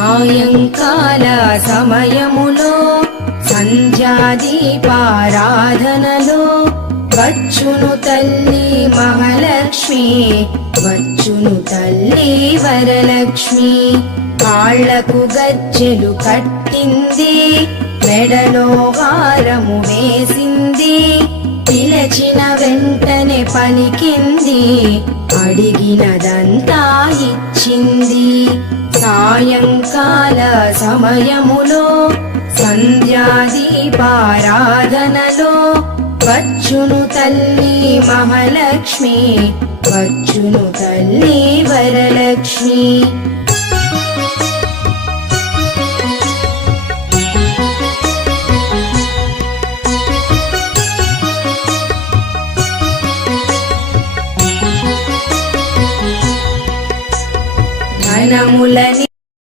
సాయంకాల సమయములో సంధ్యాదీపారాధనలో వచ్చును తల్లి మహాలక్ష్మి, వచ్చును తల్లి వరలక్ష్మి. కాళ్లకు గజ్జెలు కట్టింది, మెడలో హారము వేసింది, పిలచిన వెంటనే పలికింది, అడిగినదంతా ఇచ్చింది. సాయంకాల సమయములో సంధ్యాదీపారాధనలో వచ్చును తల్లి మహాలక్ష్మి, వచ్చును తల్లి వరలక్ష్మి. ధనములని